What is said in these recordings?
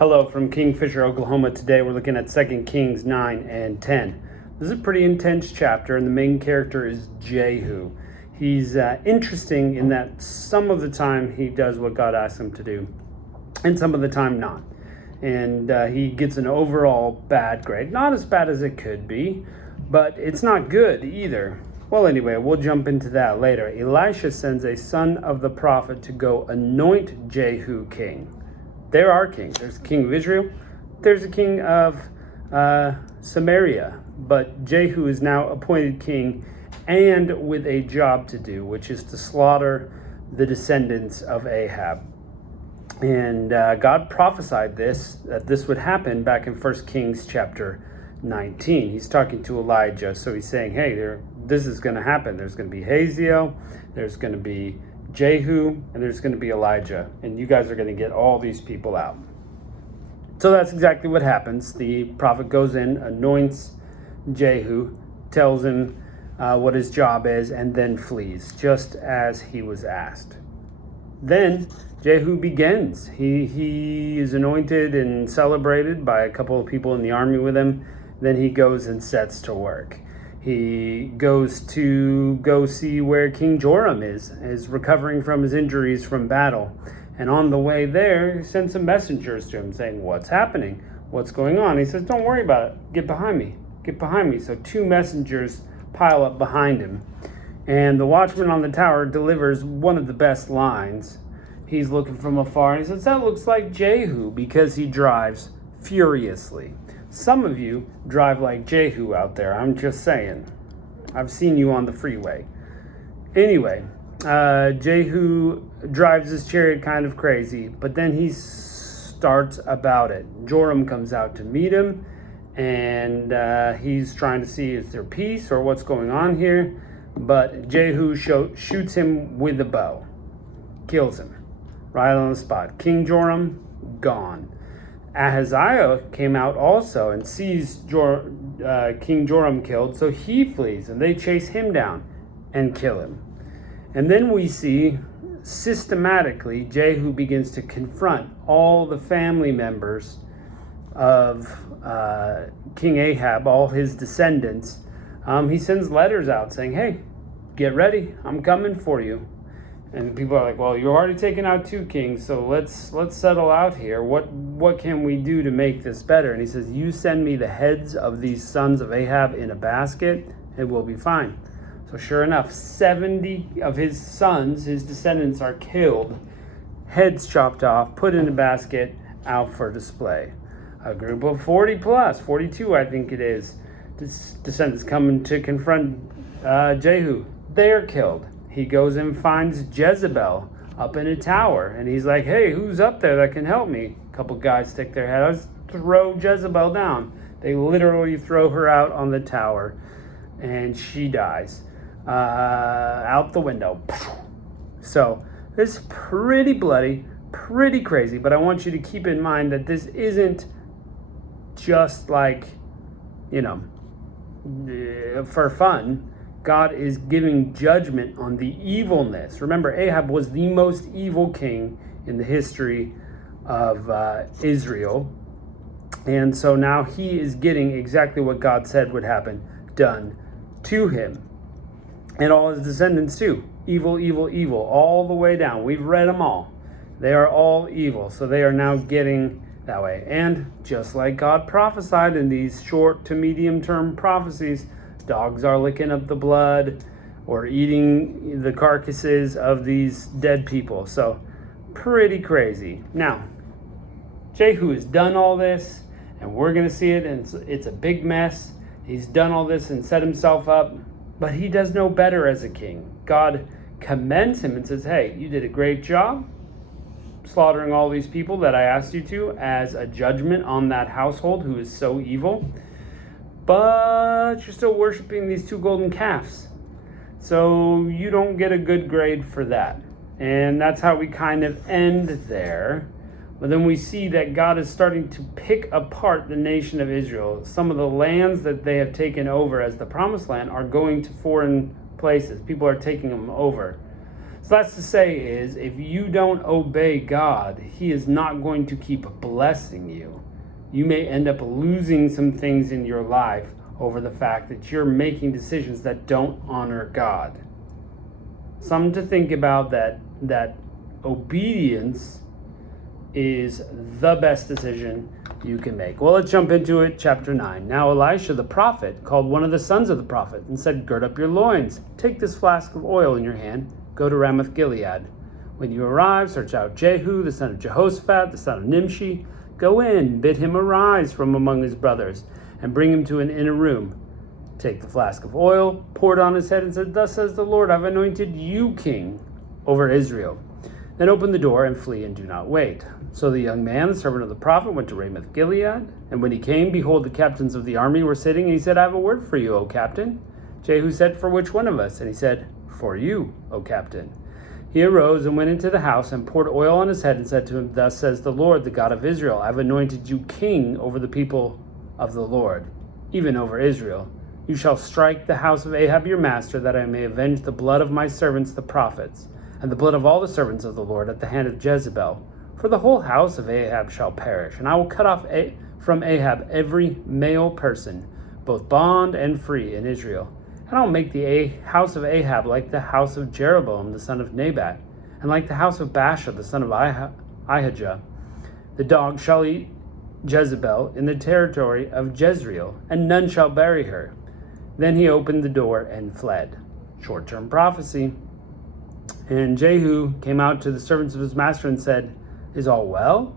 Hello from Kingfisher, Oklahoma. Today we're looking at 2 Kings 9 and 10. This is a pretty intense chapter, and the main character is Jehu. He's interesting in that some of the time he does what God asks him to do, and some of the time not. And he gets an overall bad grade. Not as bad as it could be, but it's not good either. Well, anyway, we'll jump into that later. Elisha sends a son of the prophet to go anoint Jehu king. There are kings. There's a king of Israel. There's a king of Samaria. But Jehu is now appointed king and with a job to do, which is to slaughter the descendants of Ahab. And God prophesied that this would happen back in 1 Kings chapter 19. He's talking to Elijah. So he's saying, hey, this is going to happen. There's going to be Hazael. There's going to be Jehu, and there's going to be Elijah, and you guys are going to get all these people out. So that's exactly what happens. The prophet goes in, anoints Jehu, tells him what his job is, and then flees, just as he was asked. Then Jehu begins. He is anointed and celebrated by a couple of people in the army with him. Then he goes and sets to work. He goes to go see where King Joram is recovering from his injuries from battle. And on the way there, he sends some messengers to him saying, what's happening? What's going on? He says, don't worry about it. Get behind me. Get behind me. So two messengers pile up behind him. And the watchman on the tower delivers one of the best lines. He's looking from afar and he says, that looks like Jehu, because he drives furiously. Some of you drive like Jehu out there. I'm just saying. I've seen you on the freeway. Anyway, Jehu drives his chariot kind of crazy, but then he starts about it. Joram comes out to meet him, and he's trying to see, is there peace or what's going on here? But Jehu shoots him with a bow. Kills him right on the spot. King Joram, gone. Ahaziah came out also and sees King Joram killed, so he flees, and they chase him down and kill him. And then we see systematically Jehu begins to confront all the family members of King Ahab, all his descendants. He sends letters out saying, hey, get ready, I'm coming for you. And people are like, well, you're already taking out two kings, so let's settle out here. What can we do to make this better? And he says, you send me the heads of these sons of Ahab in a basket, and we'll be fine. So sure enough, 70 of his sons, his descendants, are killed, heads chopped off, put in a basket, out for display. A group of 40 plus, 42 I think it is, descendants coming to confront Jehu. They're killed. He goes and finds Jezebel up in a tower. And he's like, hey, who's up there that can help me? A couple guys stick their head out, throw Jezebel down. They literally throw her out on the tower. And she dies out the window. So this is pretty bloody, pretty crazy. But I want you to keep in mind that this isn't just like, for fun. God is giving judgment on the evilness. Remember, Ahab was the most evil king in the history of Israel. And so now he is getting exactly what God said would happen done to him. And all his descendants too. Evil, evil, evil, all the way down. We've read them all. They are all evil. So they are now getting that way. And just like God prophesied in these short to medium term prophecies, dogs are licking up the blood or eating the carcasses of these dead people. So pretty crazy. Now, Jehu has done all this, and we're going to see it, and it's a big mess. He's done all this and set himself up, but he does no better as a king. God commends him and says, hey, you did a great job slaughtering all these people that I asked you to as a judgment on that household who is so evil. But you're still worshiping these two golden calves. So you don't get a good grade for that. And that's how we kind of end there. But then we see that God is starting to pick apart the nation of Israel. Some of the lands that they have taken over as the promised land are going to foreign places. People are taking them over. So that's to say is, if you don't obey God, he is not going to keep blessing you. You may end up losing some things in your life over the fact that you're making decisions that don't honor God. Something to think about, that obedience is the best decision you can make. Well, let's jump into it. Chapter 9. Now Elisha the prophet called one of the sons of the prophet and said, "Gird up your loins, take this flask of oil in your hand, go to Ramoth Gilead. When you arrive, search out Jehu, the son of Jehoshaphat, the son of Nimshi. Go in, bid him arise from among his brothers, and bring him to an inner room. Take the flask of oil, pour it on his head, and said, 'Thus says the Lord, I've anointed you king over Israel.' Then open the door and flee, and do not wait." So the young man, the servant of the prophet, went to Ramoth Gilead. And when he came, behold, the captains of the army were sitting, and he said, "I have a word for you, O captain." Jehu said, "For which one of us?" And he said, "For you, O captain." He arose and went into the house and poured oil on his head and said to him, "Thus says the Lord, the God of Israel, I have anointed you king over the people of the Lord, even over Israel. You shall strike the house of Ahab your master, that I may avenge the blood of my servants the prophets, and the blood of all the servants of the Lord at the hand of Jezebel. For the whole house of Ahab shall perish, and I will cut off from Ahab every male person, both bond and free, in Israel. And I'll make the house of Ahab like the house of Jeroboam the son of Nebat, and like the house of Baasha the son of Ahijah. The dog shall eat Jezebel in the territory of Jezreel, and none shall bury her." Then he opened the door and fled. Short-term prophecy. And Jehu came out to the servants of his master and said, "Is all well?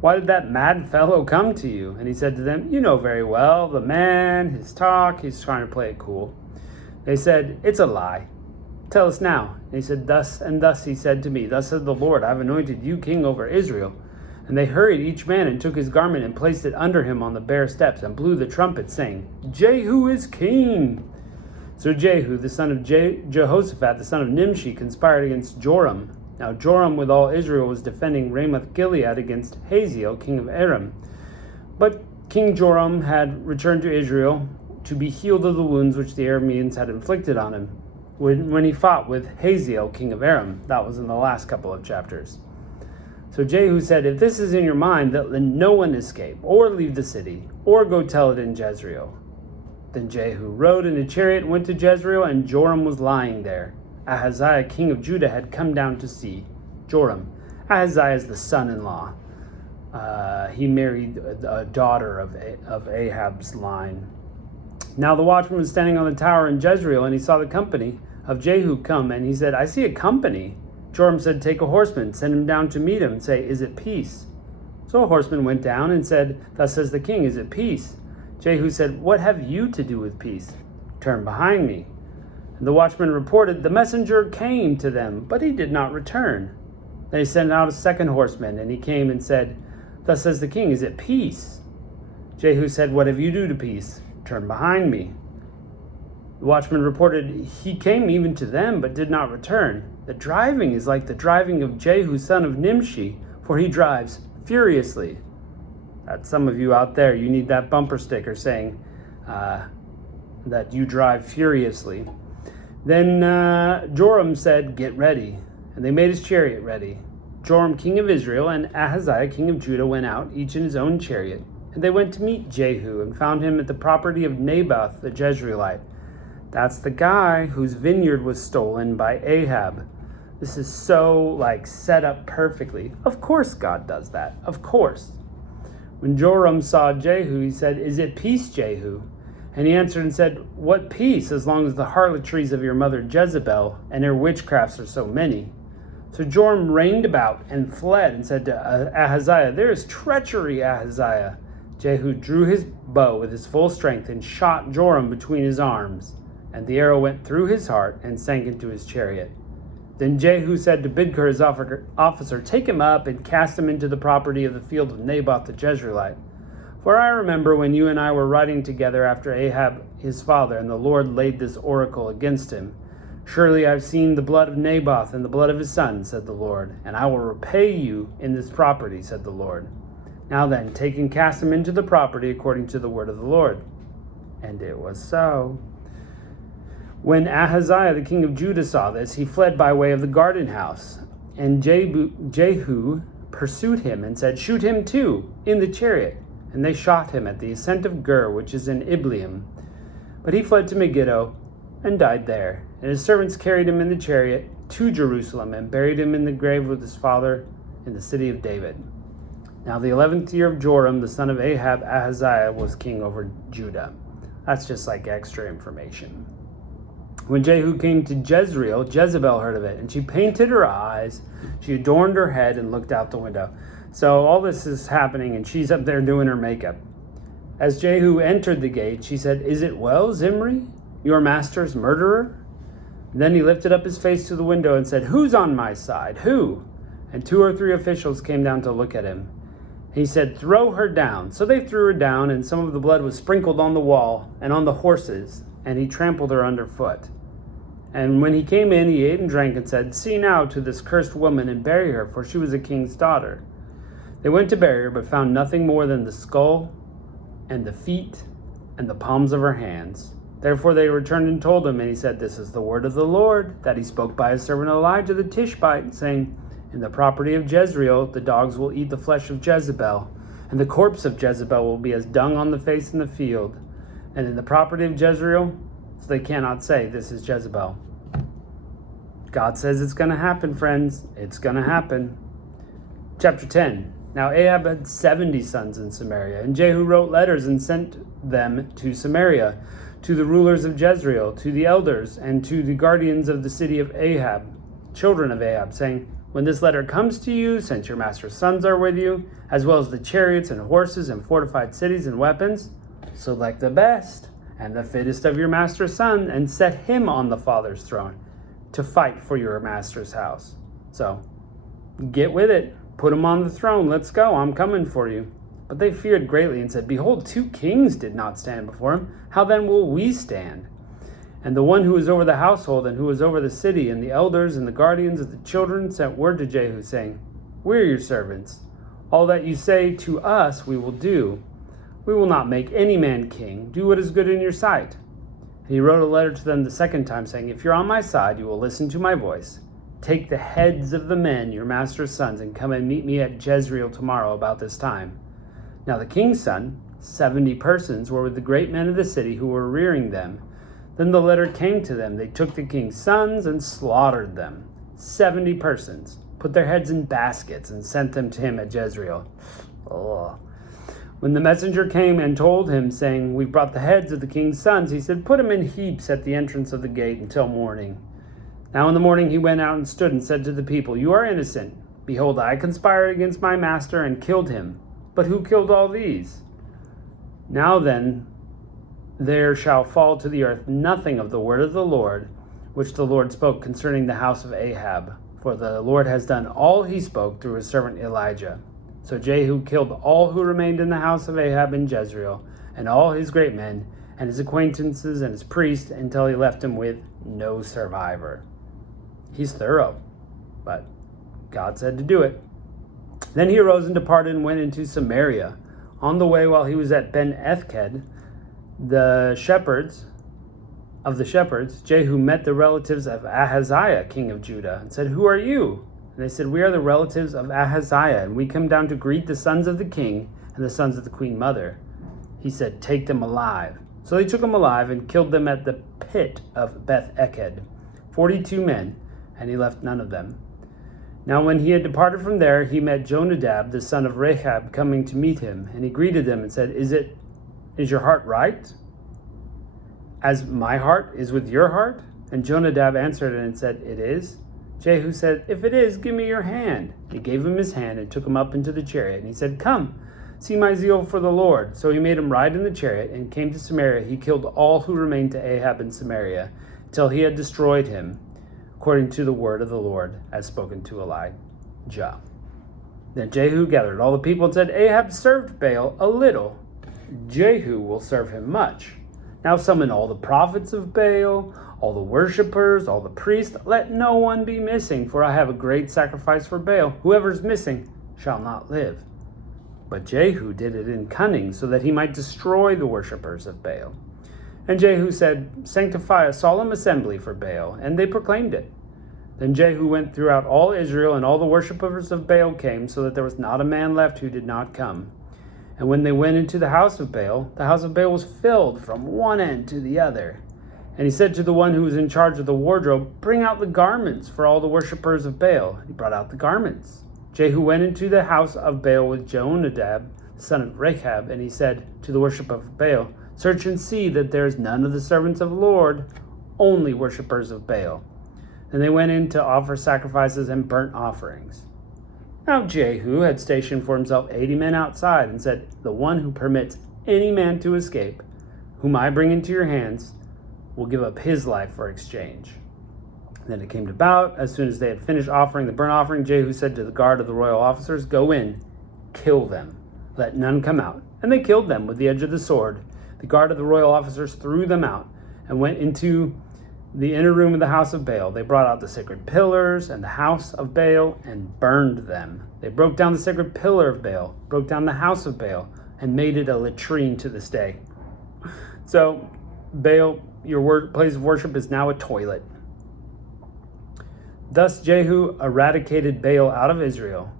Why did that mad fellow come to you?" And he said to them, "You know very well the man, his talk, he's trying to play it cool." They said, "It's a lie. Tell us now." And he said, "Thus and thus he said to me, Thus said the Lord, I have anointed you king over Israel." And they hurried each man and took his garment and placed it under him on the bare steps and blew the trumpet, saying, "Jehu is king." So Jehu, the son of Jehoshaphat, the son of Nimshi, conspired against Joram. Now Joram with all Israel was defending Ramoth Gilead against Hazael, king of Aram. But King Joram had returned to Israel to be healed of the wounds which the Arameans had inflicted on him when he fought with Hazael, king of Aram. That was in the last couple of chapters. So Jehu said, "If this is in your mind, that let no one escape, or leave the city, or go tell it in Jezreel." Then Jehu rode in a chariot and went to Jezreel, and Joram was lying there. Ahaziah, king of Judah, had come down to see Joram. Ahaziah is the son-in-law. He married a daughter of Ahab's line. Now the watchman was standing on the tower in Jezreel, and he saw the company of Jehu come, and he said, "I see a company." Joram said, "Take a horseman, send him down to meet him, and say, 'Is it peace?'" So a horseman went down and said, "Thus says the king, is it peace?" Jehu said, "What have you to do with peace? Turn behind me." And the watchman reported, "The messenger came to them, but he did not return." They sent out a second horseman, and he came and said, "Thus says the king, is it peace?" Jehu said, "What have you to do to peace? Turn behind me." The watchman reported, "He came even to them, but did not return. The driving is like the driving of Jehu, son of Nimshi, for he drives furiously." That's some of you out there, you need that bumper sticker saying that you drive furiously. Then Joram said, "Get ready." And they made his chariot ready. Joram, king of Israel, and Ahaziah, king of Judah, went out, each in his own chariot. And they went to meet Jehu and found him at the property of Naboth the Jezreelite. That's the guy whose vineyard was stolen by Ahab. This is so set up perfectly. Of course God does that. Of course. When Joram saw Jehu, he said, "Is it peace, Jehu?" And he answered and said, "What peace, as long as the harlotries of your mother Jezebel and her witchcrafts are so many?" So Joram reined about and fled and said to Ahaziah, "There is treachery, Ahaziah." Jehu drew his bow with his full strength and shot Joram between his arms, and the arrow went through his heart and sank into his chariot. Then Jehu said to Bidkar, his officer, "Take him up and cast him into the property of the field of Naboth the Jezreelite. For I remember when you and I were riding together after Ahab his father, and the Lord laid this oracle against him. Surely I have seen the blood of Naboth and the blood of his son, said the Lord, and I will repay you in this property, said the Lord. Now then, take and cast him into the property according to the word of the Lord." And it was so. When Ahaziah the king of Judah saw this, he fled by way of the garden house. And Jehu pursued him and said, "Shoot him too, in the chariot." And they shot him at the ascent of Gur, which is in Ibleam. But he fled to Megiddo and died there. And his servants carried him in the chariot to Jerusalem and buried him in the grave with his father in the city of David. Now the 11th year of Joram, the son of Ahab, Ahaziah was king over Judah. That's just like extra information. When Jehu came to Jezreel, Jezebel heard of it, and she painted her eyes, she adorned her head, and looked out the window. So all this is happening, and she's up there doing her makeup. As Jehu entered the gate, she said, "Is it well, Zimri, your master's murderer?" And then he lifted up his face to the window and said, "Who's on my side? Who?" And 2 or 3 officials came down to look at him. He said, "Throw her down." So they threw her down, and some of the blood was sprinkled on the wall and on the horses, and he trampled her underfoot. And when he came in, he ate and drank and said, "See now to this cursed woman and bury her, for she was a king's daughter." They went to bury her, but found nothing more than the skull and the feet and the palms of her hands. Therefore they returned and told him, and he said, "This is the word of the Lord, that he spoke by his servant Elijah the Tishbite, saying, in the property of Jezreel, the dogs will eat the flesh of Jezebel, and the corpse of Jezebel will be as dung on the face in the field. And in the property of Jezreel, so they cannot say, 'This is Jezebel.'" God says it's going to happen, friends. It's going to happen. Chapter 10. Now Ahab had 70 sons in Samaria, and Jehu wrote letters and sent them to Samaria, to the rulers of Jezreel, to the elders, and to the guardians of the city of Ahab, children of Ahab, saying, "When this letter comes to you, since your master's sons are with you, as well as the chariots and horses and fortified cities and weapons, select the best and the fittest of your master's son, and set him on the father's throne to fight for your master's house." So, get with it. Put him on the throne. Let's go. I'm coming for you. But they feared greatly and said, "Behold, 2 kings did not stand before him. How then will we stand?" And the one who was over the household and who was over the city, and the elders and the guardians of the children, sent word to Jehu, saying, "We are your servants. All that you say to us we will do. We will not make any man king. Do what is good in your sight." And he wrote a letter to them the second time, saying, "If you're on my side, you will listen to my voice. Take the heads of the men, your master's sons, and come and meet me at Jezreel tomorrow about this time." Now the king's son, 70 persons, were with the great men of the city who were rearing them. Then the letter came to them. They took the king's sons and slaughtered them. 70 persons, put their heads in baskets, and sent them to him at Jezreel. Ugh. When the messenger came and told him, saying, "We've brought the heads of the king's sons," he said, "Put them in heaps at the entrance of the gate until morning." Now in the morning he went out and stood and said to the people, "You are innocent. Behold, I conspired against my master and killed him. But who killed all these? Now then, there shall fall to the earth nothing of the word of the Lord, which the Lord spoke concerning the house of Ahab. For the Lord has done all he spoke through his servant Elijah." So Jehu killed all who remained in the house of Ahab in Jezreel, and all his great men, and his acquaintances, and his priests, until he left him with no survivor. He's thorough, but God said to do it. Then he arose and departed and went into Samaria. On the way, while he was at Ben-Ethked, the shepherds, Jehu met the relatives of Ahaziah, king of Judah, and said, "Who are you?" And they said, "We are the relatives of Ahaziah, and we come down to greet the sons of the king and the sons of the queen mother." He said, "Take them alive." So they took them alive and killed them at the pit of Beth-Eked, 42 men, and he left none of them. Now when he had departed from there, he met Jonadab, the son of Rechab, coming to meet him, and he greeted them and said, Is your heart right, as my heart is with your heart?" And Jonadab answered and said, "It is." Jehu said, "If it is, give me your hand." He gave him his hand and took him up into the chariot, and he said, "Come, see my zeal for the Lord." So he made him ride in the chariot, and came to Samaria. He killed all who remained to Ahab in Samaria, till he had destroyed him, according to the word of the Lord, as spoken to Elijah. Then Jehu gathered all the people and said, "Ahab served Baal a little. Jehu will serve him much. Now summon all the prophets of Baal, all the worshippers, all the priests. Let no one be missing, for I have a great sacrifice for Baal. Whoever is missing shall not live." But Jehu did it in cunning, so that he might destroy the worshippers of Baal. And Jehu said, "Sanctify a solemn assembly for Baal," and they proclaimed it. Then Jehu went throughout all Israel, and all the worshippers of Baal came, so that there was not a man left who did not come. And when they went into the house of Baal was filled from one end to the other. And he said to the one who was in charge of the wardrobe, "Bring out the garments for all the worshippers of Baal." He brought out the garments. Jehu went into the house of Baal with Jonadab, son of Rechab, and he said to the worshipper of Baal, "Search and see that there is none of the servants of the Lord, only worshippers of Baal." And they went in to offer sacrifices and burnt offerings. Now Jehu had stationed for himself 80 men outside, and said, "The one who permits any man to escape, whom I bring into your hands, will give up his life for exchange." Then it came about, as soon as they had finished offering the burnt offering, Jehu said to the guard of the royal officers, "Go in, kill them, let none come out." And they killed them with the edge of the sword. The guard of the royal officers threw them out, and went into the inner room of the house of Baal. They brought out the sacred pillars and the house of Baal and burned them. They broke down the sacred pillar of Baal, broke down the house of Baal, and made it a latrine to this day. So Baal, your place of worship, is now a toilet. Thus Jehu eradicated Baal out of Israel.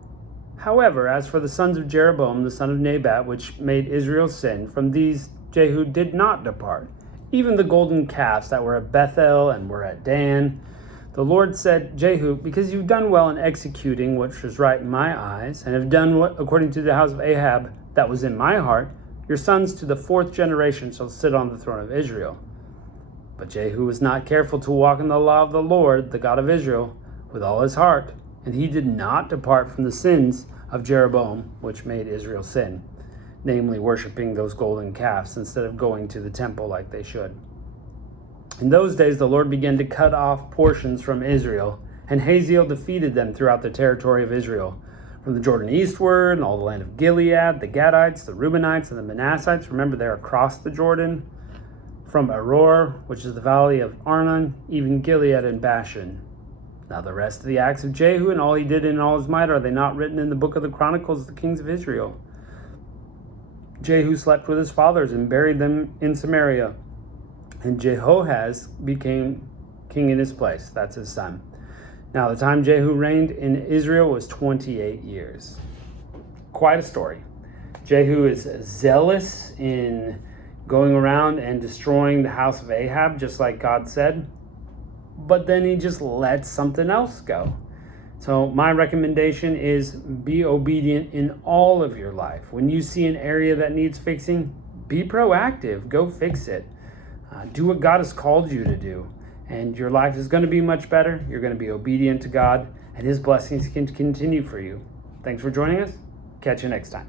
However, as for the sons of Jeroboam, the son of Nebat, which made Israel sin, from these Jehu did not depart. Even the golden calves that were at Bethel and were at Dan. The Lord said, "Jehu, because you've done well in executing what was right in my eyes, and have done what according to the house of Ahab that was in my heart, your sons to the 4th generation shall sit on the throne of Israel." But Jehu was not careful to walk in the law of the Lord, the God of Israel, with all his heart, and he did not depart from the sins of Jeroboam, which made Israel sin, namely worshiping those golden calves instead of going to the temple like they should. In those days the Lord began to cut off portions from Israel, and Hazael defeated them throughout the territory of Israel, from the Jordan eastward, and all the land of Gilead, the Gadites, the Reubenites, and the Manassites. Remember, they're across the Jordan, from Aror, which is the valley of Arnon, even Gilead and Bashan. Now the rest of the acts of Jehu and all he did in all his might, are they not written in the book of the Chronicles of the kings of Israel? Jehu slept with his fathers and buried them in Samaria, and Jehoahaz became king in his place. That's his son. Now the time Jehu reigned in Israel was 28 years. Quite a story. Jehu is zealous in going around and destroying the house of Ahab, just like God said, but then he just lets something else go. So my recommendation is be obedient in all of your life. When you see an area that needs fixing, be proactive, go fix it. Do what God has called you to do, and your life is going to be much better. You're going to be obedient to God, and his blessings can continue for you. Thanks for joining us. Catch you next time.